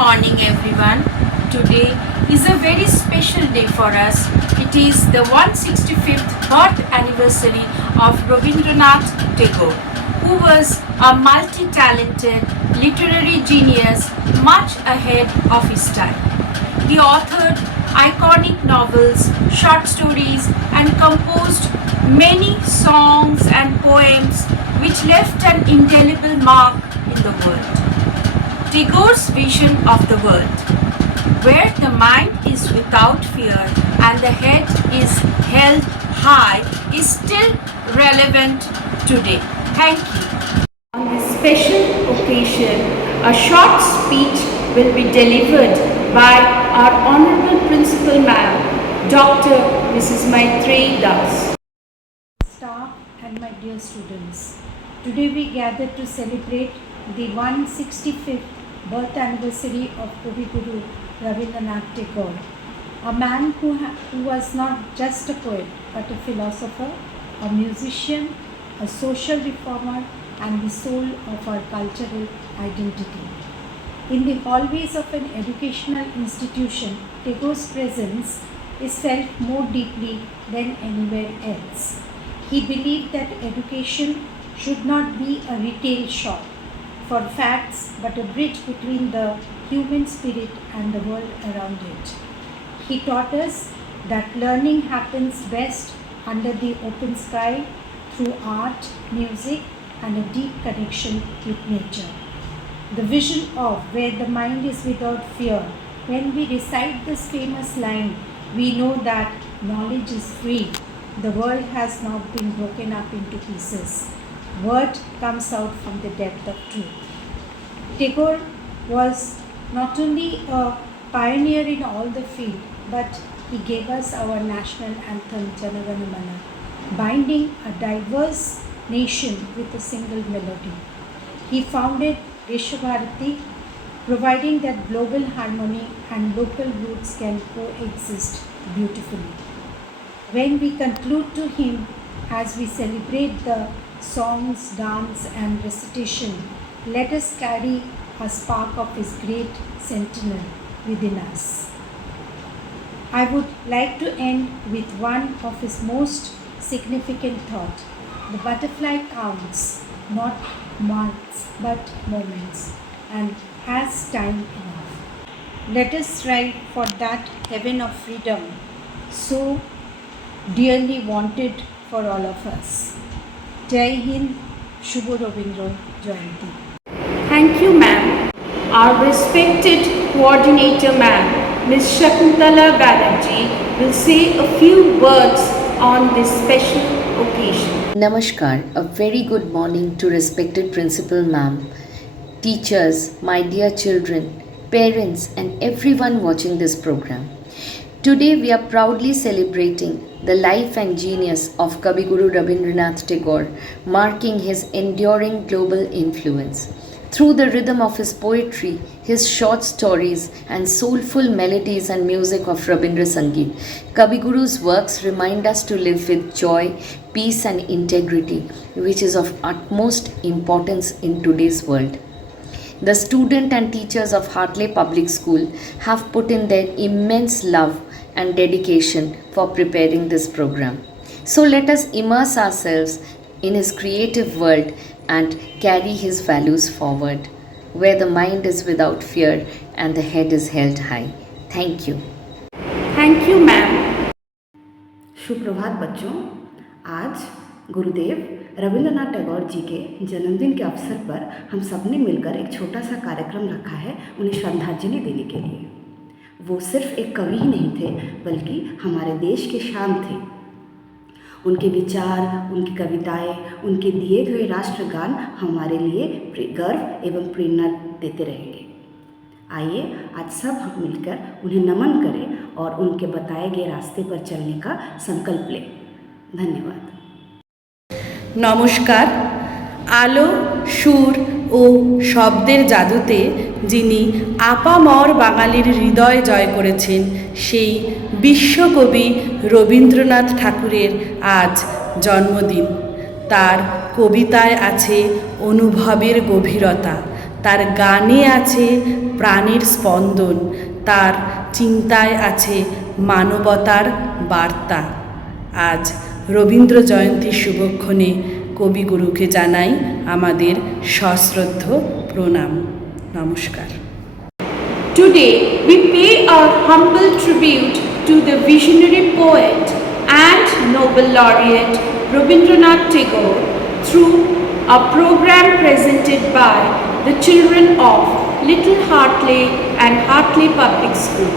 morning, everyone. Today is a very special day for us. It is the 165th birth anniversary of Rabindranath Tagore, who was a multi-talented literary genius much ahead of his time. He authored iconic novels, short stories, and composed many songs and poems which left an indelible mark in the world. Tagore's vision of the world, where the mind is without fear and the head is held high, is still relevant today. Thank you. On this special occasion, a short speech will be delivered by our Honorable Principal Ma'am, Dr. Mrs. Maitreyi Das. Staff and my dear students, today we gather to celebrate the 165th birth anniversary of Kavi Guru Rabindranath Tagore, a man who was not just a poet but a philosopher, a musician, a social reformer, and the soul of our cultural identity. In the hallways of an educational institution, Tagore's presence is felt more deeply than anywhere else. He believed that education should not be a retail shop for facts but a bridge between the human spirit and the world around it. He taught us that learning happens best under the open sky through art, music, and a deep connection with nature. The vision of where the mind is without fear. When we recite this famous line, we know that knowledge is free. The world has not been broken up into pieces. Word comes out from the depth of truth. Tagore was not only a pioneer in all the field, but he gave us our national anthem, Jana Gana Mana, binding a diverse nation with a single melody. He founded Vishwabharati, providing that global harmony and local roots can coexist beautifully. When we conclude to him, as we celebrate the songs, dance, and recitation, let us carry a spark of his great sentinel within us. I would like to end with one of his most significant thought. The butterfly counts not months but moments and has time enough. Let us strive for that heaven of freedom so dearly wanted for all of us. Jai Hind, Shubho Rabindra Jayanti. Thank you, ma'am. Our respected coordinator, ma'am, Ms. Shakuntala Banerjee, will say a few words on this special occasion. Namaskar, a very good morning to respected Principal Ma'am, teachers, my dear children, parents, and everyone watching this program. Today we are proudly celebrating the life and genius of Kavi Guru Rabindranath Tagore, marking his enduring global influence. Through the rhythm of his poetry, his short stories, and soulful melodies and music of Rabindra Sangeet, Kavi Guru's works remind us to live with joy, peace, and integrity, which is of utmost importance in today's world. The student and teachers of Hartley Public School have put in their immense love and dedication for preparing this program. So let us immerse ourselves in his creative world and carry his values forward, where the mind is without fear and the head is held high. Thank you. Thank you, ma'am. सुप्रभात बच्चों, आज गुरुदेव रविंद्रनाथ टैगोर जी के जन्मदिन के अवसर पर हम सब ने मिलकर एक छोटा सा कार्यक्रम रखा है उन्हें श्रद्धांजलि देने के लिए। वो सिर्फ एक कवि ही नहीं थे बल्कि हमारे देश के शान थे। उनके विचार, उनकी कविताएं, उनके दिए हुए राष्ट्रगान हमारे लिए गर्व एवं प्रेरणा देते रहेंगे। आइए आज सब हम मिलकर उन्हें नमन करें और उनके बताए गए रास्ते पर चलने का संकल्प लें। धन्यवाद। নমস্কার। আলো, সুর ও শব্দের জাদুতে যিনি আপামর বাঙালির হৃদয় জয় করেছেন সেই বিশ্বকবি রবীন্দ্রনাথ ঠাকুরের আজ জন্মদিন। তার কবিতায় আছে অনুভবের গভীরতা, তার গানে আছে প্রাণের স্পন্দন, তার চিন্তায় আছে মানবতার বার্তা। আজ রবীন্দ্র জয়ন্তীর শুভক্ষণে কবিগুরুকে জানাই আমাদের সশ্রদ্ধ প্রণাম। নমস্কার। Today, we pay our humble tribute to the visionary poet and Nobel laureate Rabindranath Tagore through a program presented by the children of Little Hartley and Hartley Public School.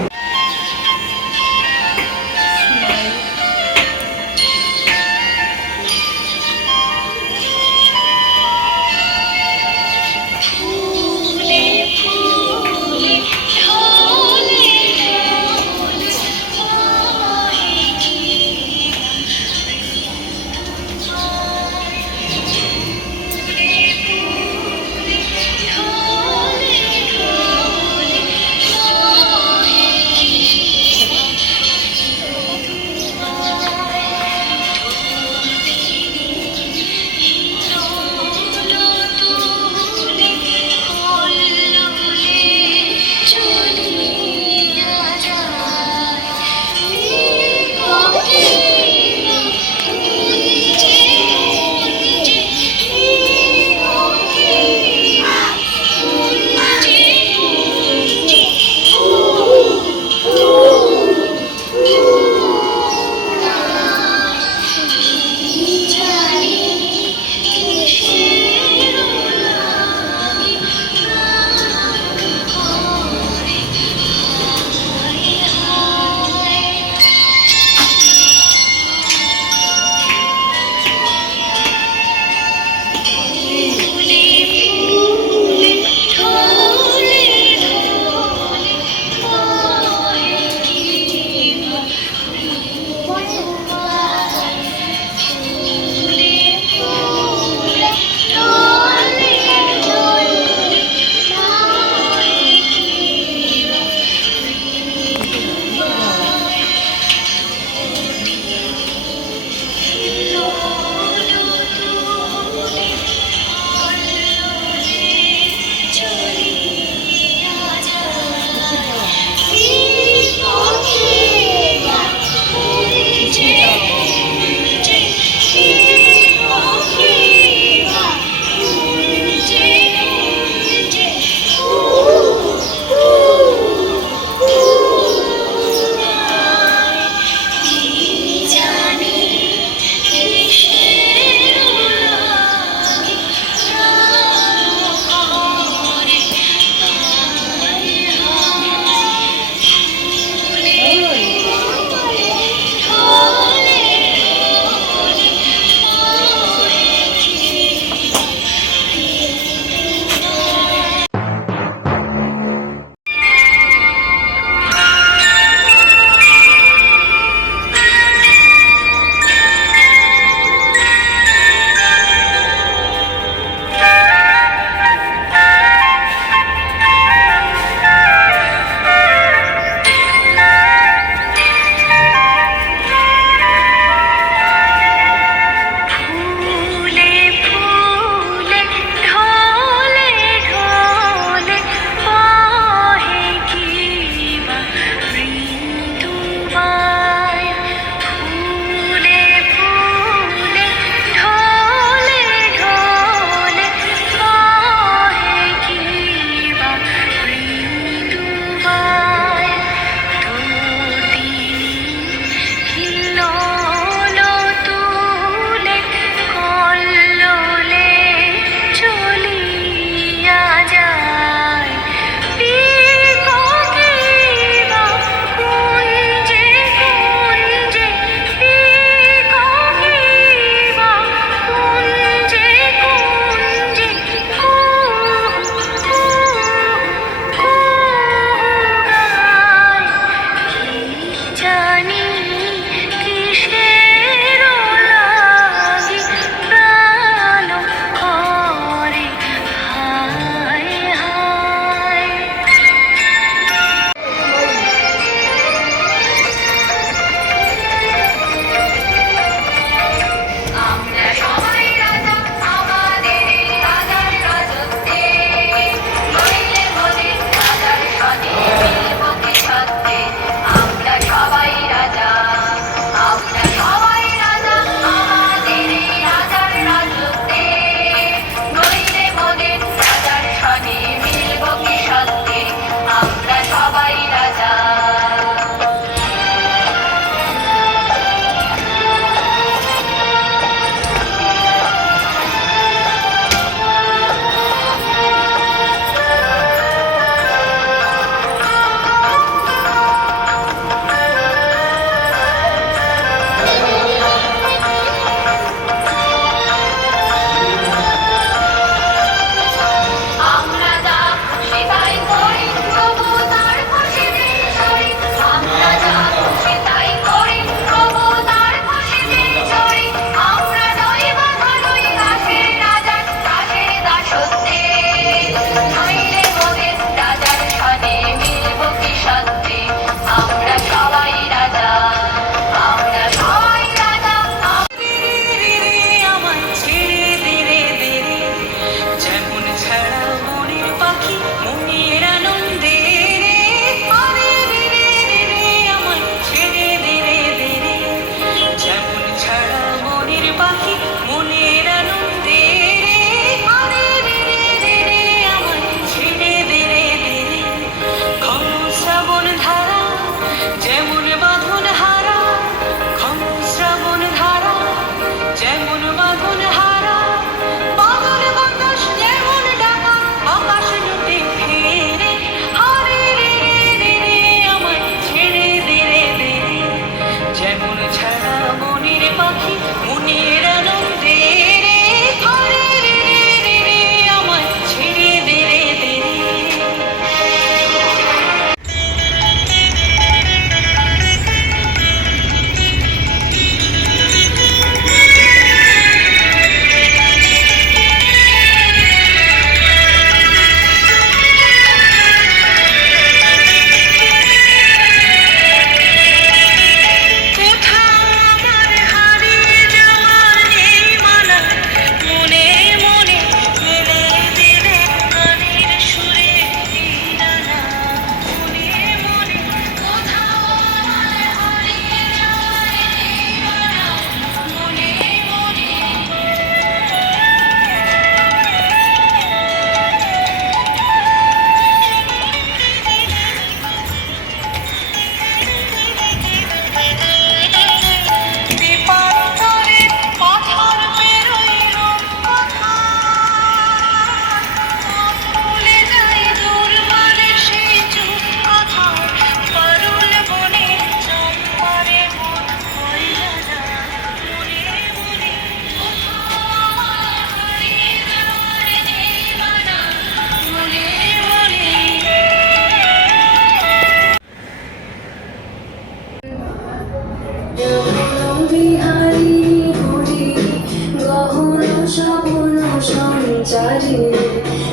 সঞ্চারিণী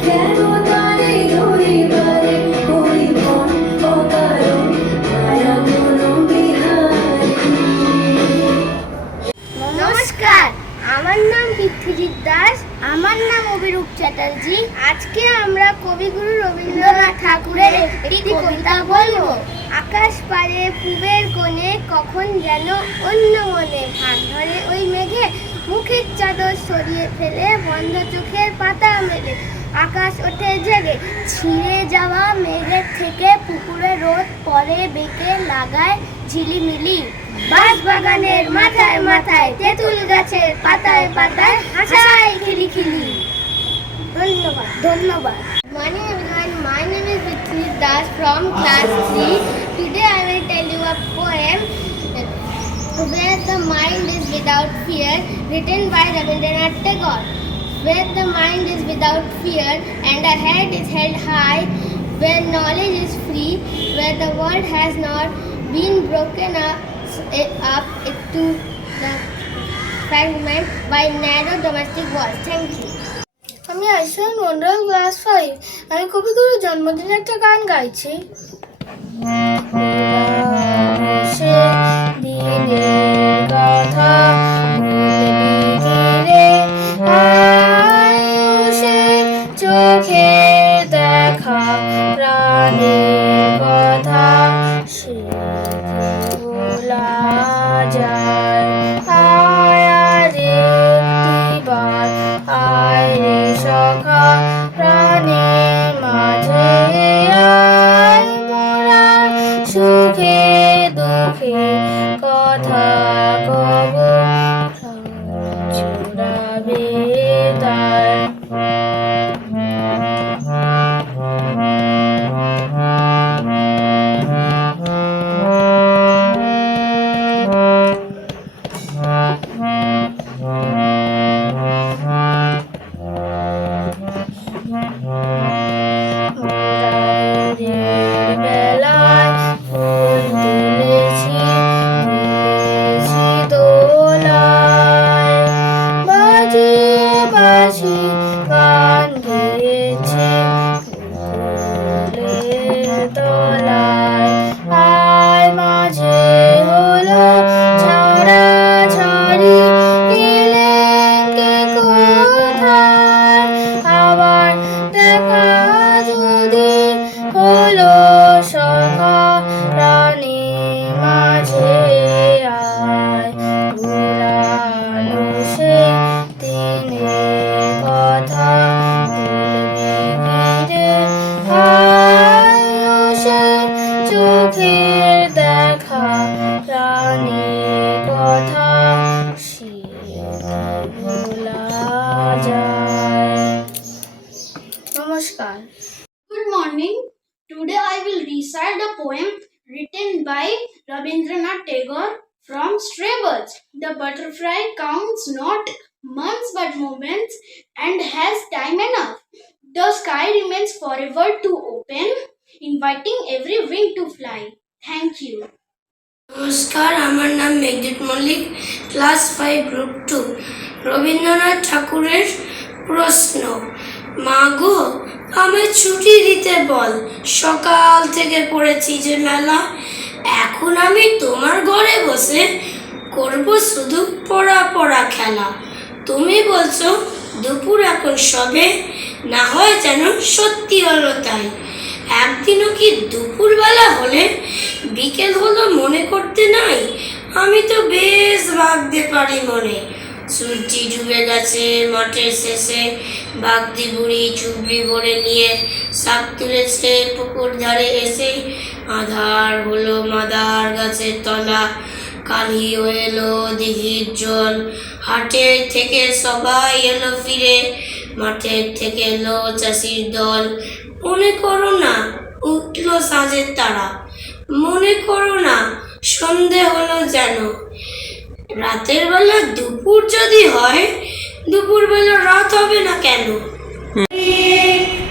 কেন তারে ধরিবারে ওই মন অকারণ মায়া গুণ বিহারিণী। নমস্কার, আমার নাম পৃথ্বীজিৎ দাস। আমার নাম অভিরূপ চ্যাটার্জি। আজকে আমরা কবিগুরু রবীন্দ্রনাথ ঠাকুরের একটি কবিতা বলবো। আকাশ পারে পূবের কোণে কখন যেন অন্য মনে ভাগ ধরে ওই মেঘে মুখের চাদর সরিয়ে ফেলে বন্ধ চোখের পাতা মেলে আকাশ ওঠে জেগে ছিঁড়ে যাওয়া মেঘের থেকে পুকুরে রোদ পরে বেঁকে লাগায় ঝিলিমিলি বাঁশ বাগানের মাথায় মাথায় তেঁতুল গাছের পাতায় পাতায় হাসায় খিলিখিলি। ধন্যবাদ। My name is Pithvi Das from class 3. Today I will tell you a poem Where the Mind is Without Fear, written by Rabindranath Tagore. Where the mind is without fear and the head is held high, where knowledge is free, where the world has not been broken up into the fragment by narrow domestic walls. Thank you. আমি আইসন Mondal class 5। আমি কবিগুরুর জন্মদিনে একটা গান গাইছি। সে দিনের কথা বলবি রে আয়ুষে চোখে দেখা প্রাণের কথা সে ভোলা যায়। আয় রে একটিবার আয় রে সখা প্রাণের মাঝে আয় মোরা সুখে দুঃখে কথা কব ছড়াবে তার। বেলায় ফুল তুলেছি তুলেছি দোলায় বাজিয়ে বাঁশি গান গেয়েছি ফুলের তলায়। আয় মাঝে হলো ছাড়া ছাড়ি এলে কে কোথায় আবার দেখা যদি হলো সখা রানী মাঝে আয় পুরানো সে দিনের কথা বলবি রে আয়ুষে চোখের দেখা রানীর কথা সে ভোলা যায়। নমস্কার। Good morning. Today I will recite a poem written by Rabindranath Tagore from Stray Birds. The butterfly counts not months but moments and has time enough. The sky remains forever to open, inviting every wing to fly. Thank you. নমস্কার, আমার নাম মেঘজিৎ Mallick, class 5 group 2। Rabindranath ঠাকুরের প্রশ্ন। মা গো, আমায় ছুটি দিতে বল, সকাল থেকে পড়েছি যে মেলা। এখন আমি তোমার ঘরে বসে করব শুধু পড়া পড়া খেলা। তুমি বলছো দুপুর এখন সবে, না হয় যেন সত্যি হলো তাই। একদিনও কি দুপুরবেলা হলে বিকেল হলো মনে করতে নাই? আমি তো বেশ ভাবতে পারি মনে। সূর্য ডুবে গেছে মাঠের শেষে, বাগদি বুড়ি চুবড়ি ভরে নিয়ে শাক তুলেছে পুকুর ধারে এসে। আধার হলো মাদার গাছের তলা, কালিও এলো দিঘির জল। হাটের থেকে সবাই এলো ফিরে, মাঠের থেকে এলো চাষির দল। মনে করো না উঠলো সাঁঝের তারা, মনে করো না সন্ধে হলো যেন। রাতের বেলা দুপুর যদি হয়, দুপুর বেলা রাত হবে না কেন?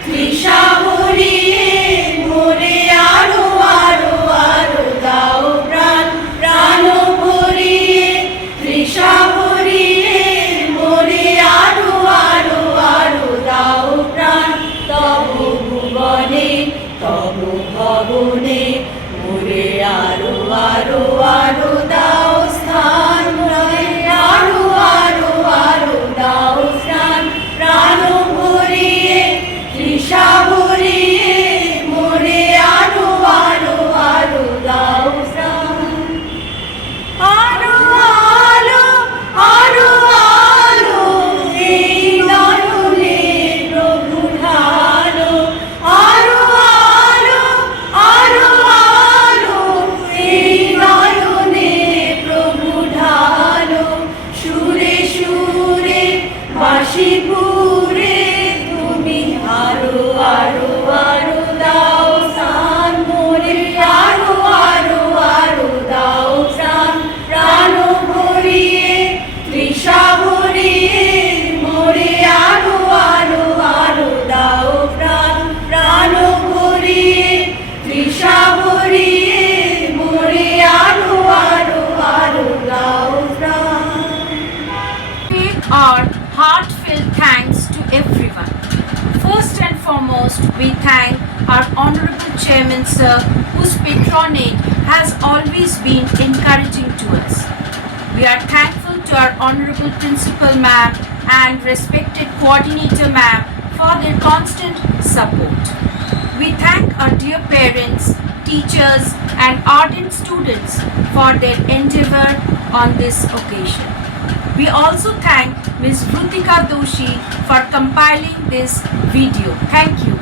তৃষা ভরিয়ে ভরে আরো আরো আরো দাও প্রাণ প্রাণ ভরিয়ে তৃষা ভরিয়ে ভরে আরো আরো we thank our Honorable Chairman Sir, whose patronage has always been encouraging to us. We are thankful to our Honorable Principal Ma'am and respected Coordinator Ma'am for their constant support. We thank our dear parents, teachers and ardent students for their endeavor on this occasion. We also thank Ms. Rutika Doshi for compiling this video. Thank you.